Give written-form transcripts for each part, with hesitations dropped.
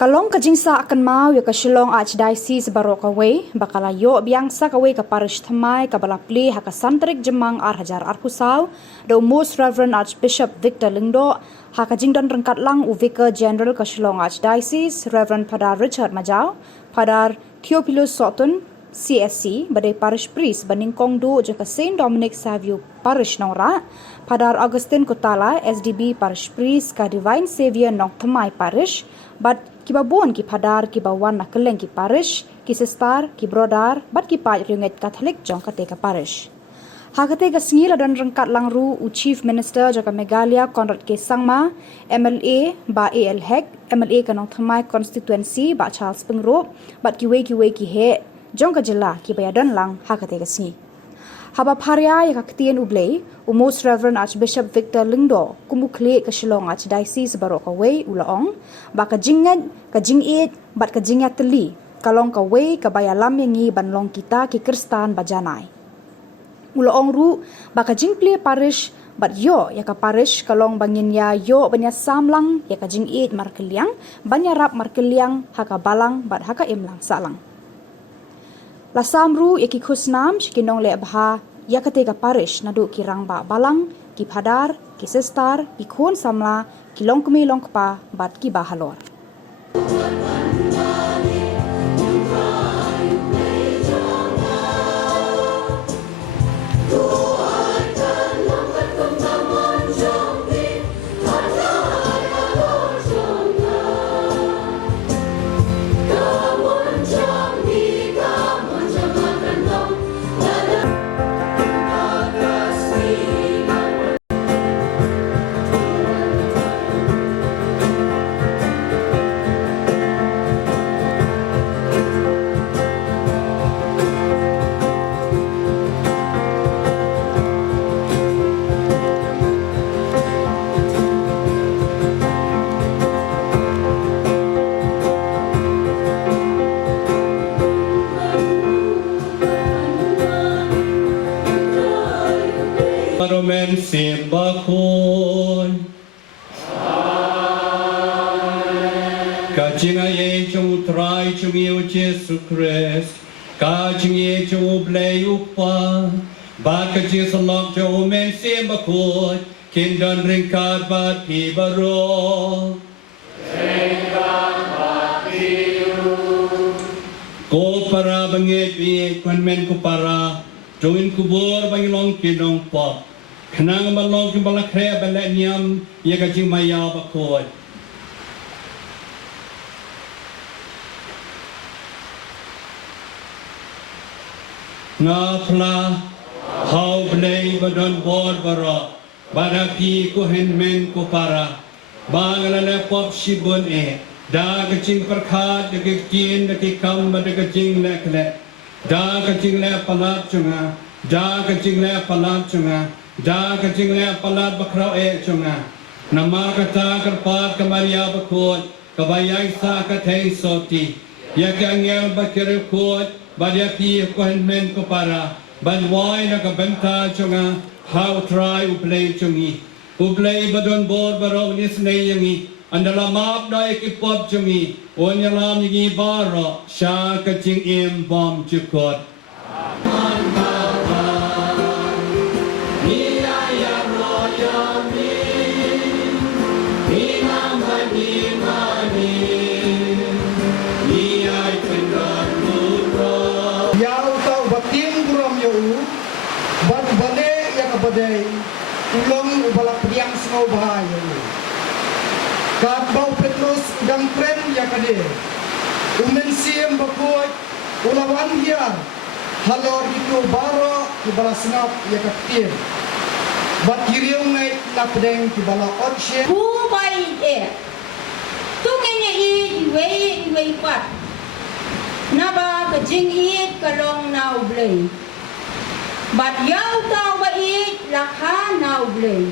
Kalong kajingsa akan mau ya ke Shillong Archdiocese Barokaway bakala yo biang sa kaway ka parish thamai ka balapli haka santrik jemang hajar arkusau do Most Reverend Archbishop Victor Lingdo haka jingdan rengkat lang Vicar General ka Shillong Archdiocese Reverend Padar Richard Majau Padar Theophilus Sotun CSC badai parish priest baningkong do jaka Saint Dominic Savio parish nora Padar Augustine Kutala SDB parish priest ka Divine Savior Nong Thamai parish but kibabon ki Padar kibawan na keleng ki parish ki sister ki brodar bat ki pa ringet Catholic jong kate ka parish hakate ka singila dan rengkat langru u Chief Minister jaka Megalia Conrad K Sangma MLA ba AL Hek MLA kanong Thamai constituency ba Charles Pengrop bat ki we ki he jong ka jela ki bayadan lang hakate ka singi haba pharia ya ka ktien ublei u Most Reverend Archbishop Victor Lingdo kumukle ka Shillong Archdiocese Barokaway ulaong ba ka jinget ka jingit bat ka jingat teli kalong ka way ka bayalam yangi banlong kita ki Kristan bajanai ulaong ru ba ka jingple parish bat yo ya ka parish kalong bangin ya yo banya samlang ya ka jingit markeliang banya rap markeliang haka balang bat haka imlang salang Lasamru yaki khusnam shikinong le bha yakate ka parish nadu ki rangba balang ki Padar ki sister ki khon samla ki longkmi longkpa bat ki bahalor Roman Simbakon Kajinga ye chung trai chung yu Jesus Christ Kajing ye chung blay upa Baka jisalok chung men Simbakon Kindan ringkat bat pi baro Ko para bangit bi kwan men ko para Join kubur bagi long kinong pa Kenang balong kin balak kaya balak niam ya kajing maya bakod Nga pla hau blay badon bor bara Badapi ko henmen ko para Bangalala pop shibun Da kajing perkat da kakin da kikam da kajing lekle Da kajing le palat chunga Da kajing le palat chunga Da kajing le palat bakrao chunga Nama kata karpat kamaria bakot Kabayay sa katay soti Yakangel bakir kot Badya pi kohenmen ko para Banway na kabenta chunga How try uplay chungi Uplay badon bor baro nisnay yangi Andala map na ikipop chungi Onyalam yingi baro Sya kajing im bom chukot Bat bale ya kabadai ulong ubalak yang snow bahaya kat bau petrus udang tren ya kade umensiam bakoi ulawan dia halor itu baro ibala snap ya katir bat kiriung naik lapdeng ibala otshe bu bai tu kenya i pat naba ka jing i kalong na ublay Bat yaw tao ba lakha na ublay.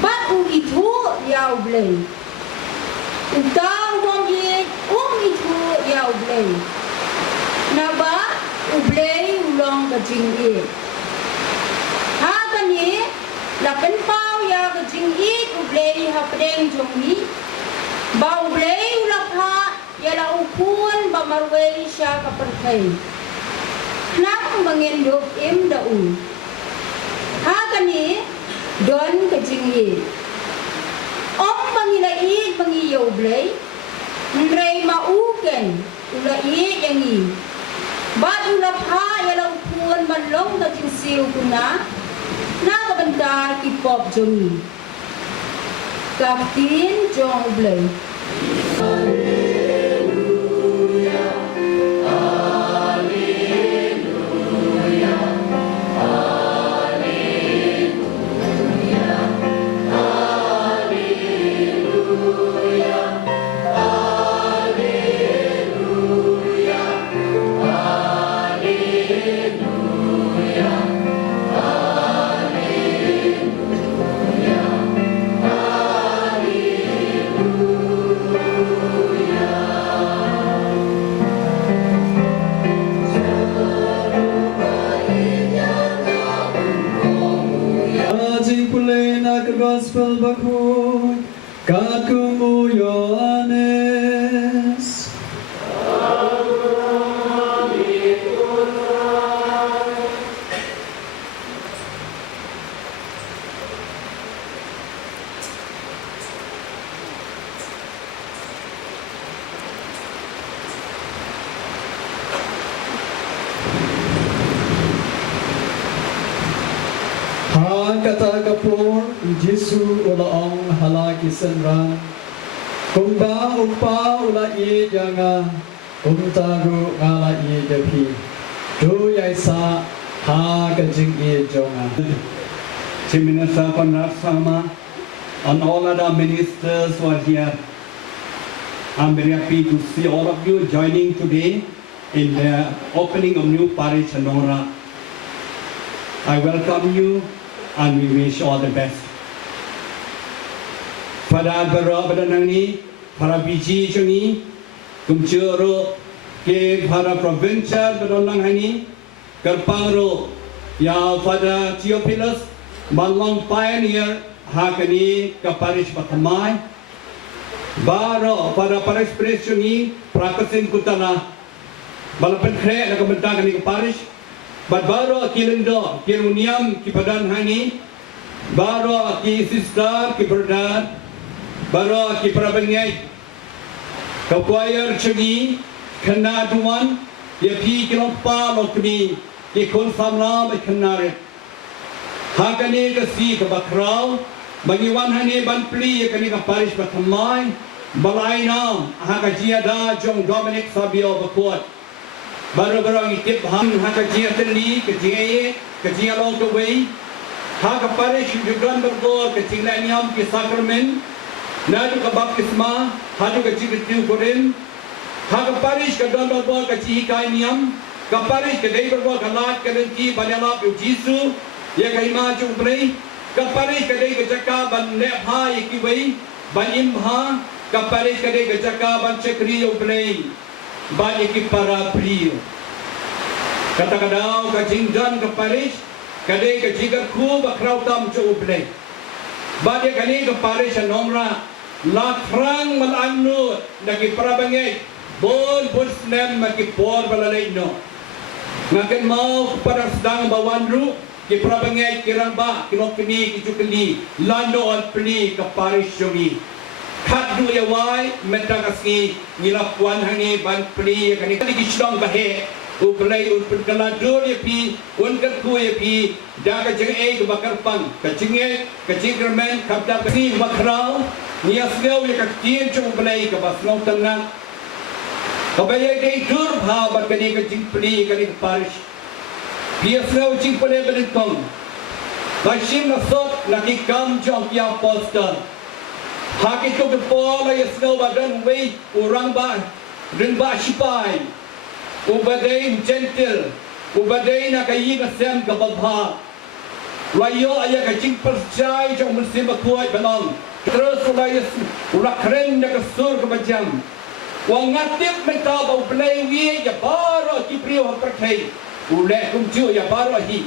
Bat itu yaw blay. Tao bong itu yaw blay. Na ba ublay ulong ka jing Ha kani la pen pao ya ka jing ublay ha pedeng jong ni. Ba ublay ulakha away siya kaperkay. Nang mangindok im daun. Hakani don kajingi. Om mangilait mangiyaw blay. Ndray mauken ulait yangi. Bat ulap ha yalang puan manlong kajing siw kuna. Nakabandar kipop jongi. Kaptin jong blay. Gospel baku kakumu Yohanes. Kata kapur Jesu ulaong halaki senra kumba upa ulai janga kumtagu ngalai depi do yaisa ha kajing e jonga. Chiminasa Panasama and all other ministers who are here. I'm very happy to see all of you joining today in the opening of new parish Nora. I welcome you and we wish all the best. Pada beberapa nani, para biji jungi, kumcuro ke para provincial berolang hani, kerpangro ya pada Theophilus, Malong pioneer hakani ke parish Patamai, baro pada parish presuni prakasin kutana, balapan kre nak kementangan ke parish. But baru kilendo kiruniam kipadan hani, baru ki sister kipadan, baru ki prabengai, kapuayar cegi kena duan, ya pi kilompa lokni ki kon samlam kenare. Hakani kasi kabakrau, bagiwan hani banpli kani kaparish Patamai, balaina hakajiada jong Dominic Sabio bakuat. Baru-baru itip ham hakajia teli kejia kejia long the way haka parish judan berdoa kejia niam ke sakramen nadu ke baptisma hadu kejia tiu koren haka parish ke don berdoa kejia kai niam ke parish ke dei berdoa kalat ke dengki banyalap yu Jisu ya kai ma chung prei ke parish ke dei kejaka ban nepha ikiwei ban imha ke parish ke dei kejaka ban cekri yu prei banyak para beliau. Kata-kata kajing dan ke Paris, kadai kajiga ku bakrau tam cukup leh. Banyak kali ke Paris nomra lakrang malanu lagi para bangai bon snem maki por balalai no. Ngaken mau kepada sedang bawanru ki para bangai kirang ba kilo kini kijukeli lando on peli ke Paris jogi. Kat du ya wai metang asni ngilap wan hangi ban pli kani kali kisdong bahe u play u penkalador ya pi un kat ku ya pi da ka jeng e bakar pang ka jinge ka jingerman kapda kasi bakrau nias gau ya ka tien chung play ka basnong tangna ka bayai dei dur bha ban kani ka jing pli kani parish pias gau jing pli ban kong ka shim na sot nakikam jong ya poster Hakit ko bepola ya snow badan way urang ba rinba sipai ubadai gentle ubadai na kayi na sem kababha layo aya kacing percaya jong musim bakuai banong terus ulayas ulakren na kasur kabajam wang ngatip menta bau play wi ya baro kipriyo haperkai ulek kumju ya baro hi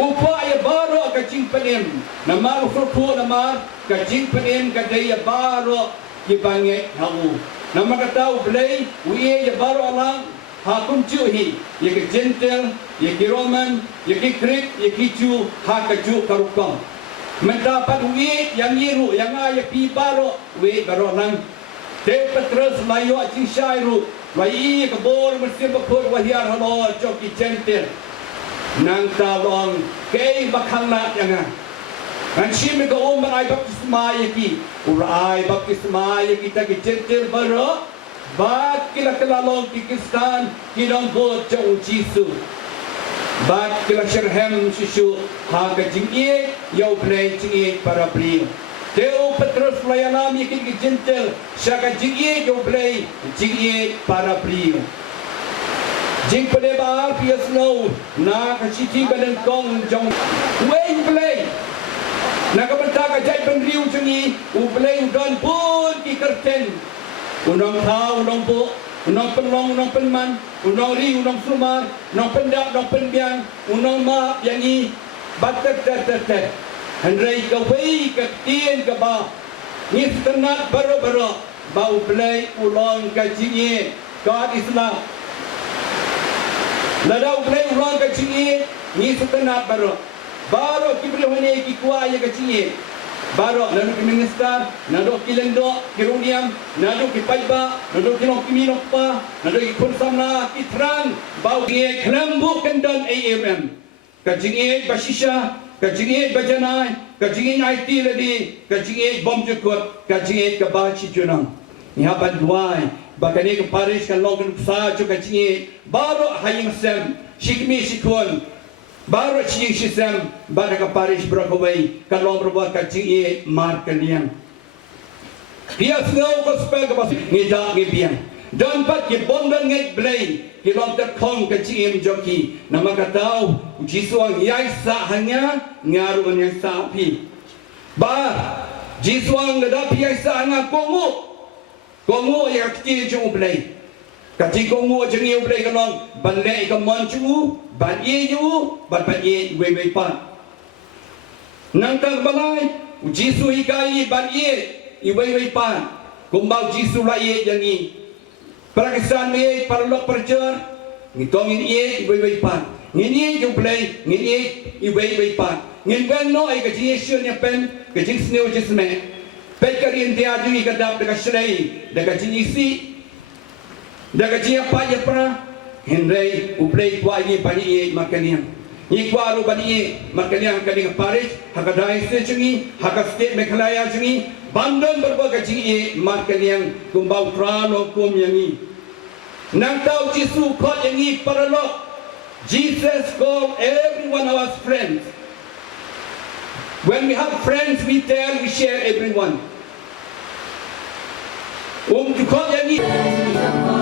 upa ya baro kacing penim namar frutu namar kajing penin kadaya baro kibange hamu Nama kata ublay, uye ya baru alang, hakun cuhi, ya ke gentle, ya ke Roman, ya ke Greek, ya ke Jew, hakaju karukam. Mendapat uye yang iru, yang ayah pi baru, uye baru alang. Te Petrus layu acing syairu, wai ke bor mesti berkut wahiar halo joki gentle. Nang talong, kei bakang lat yang Anci mereka umar ay baptisma yaki, uray baptisma yaki kita kecentil baru, bat kila kelalong kikistan kinong bot jauh Jisu, bat kila syarhem sisu haga jingye yau play jingye para beliau. Teo Petrus layanam yaki kecentil syaka jingye yau play jingye para beliau. Jing penebar pias no na kaciti badan kong jong weng play. Nakabenta ka jay penriu jungi ublay udon pun ki kerten unong tau unong po unong penlong unong penman unong ri unong sumar unong pendak unong penbiang unong ma yangi batet tet handrai ka wei ka tien ka ba ni tenat baro ba ublay ulong ka jingi God Islam lada ublay ulong ka jingi ni tenat baro baru kita boleh ki kuah yang kecil. Baru lalu ki minister, lalu ki lendok, ki runiam, lalu ki paiba, lalu ki nok minokpa, lalu ki punsamna, ki terang, bau ki kelambu kendan AMM. Kajingi basisha, kajingi bajanai, kajingi IT lagi, kajingi bom jukut, kajingi kebaci junang. Ni haban duai, bahkan ni ke Paris kan long sa juga kajingi, baru hayang sem, shikmi shikun. Baru cing sistem pada ke Paris berakawai kalau berbuat kacing ye mar kalian. Dia snow gospel ke pas ngidak ngibiang. Dan pat ke bondan ngai blay ke long terkong kacing ye joki. Nama katau jisuang yai sa hanya ngaru yang sapi. Bar jisuang ledapi yai sa hanya kongu yang kecil jong blay. Kacing kongu jeng ye blay kalong balai ke mancu. Ban ye ju, ban ye we pan. Nang tang balai, Jisu hikai ban ye, we pan. Kumbau Jisu la ye jangi. Prakisan me parlok percer, ngitongin ye we pan. Ngin ye ju play, ngin ye we pan. Ngin ben no ai ka Jisu nya pen, ka jing sneu jisme. Pet karin dia ju ikadap dekat shlei, dekat jinisi. Dekat jia pa ye pra. Henry uplay kwa ye bani ye makaniam. Ye kwa ru bani ye makaniam kaning Paris hakadai se jungi hakaste Meghalaya jungi bandon berbagai jungi ye makaniam kumbau trano kum yangi. Nang tau Jisu kot yangi paralok. Jesus called every one of us friends. When we have friends, we tell, we share everyone. Kot yangi.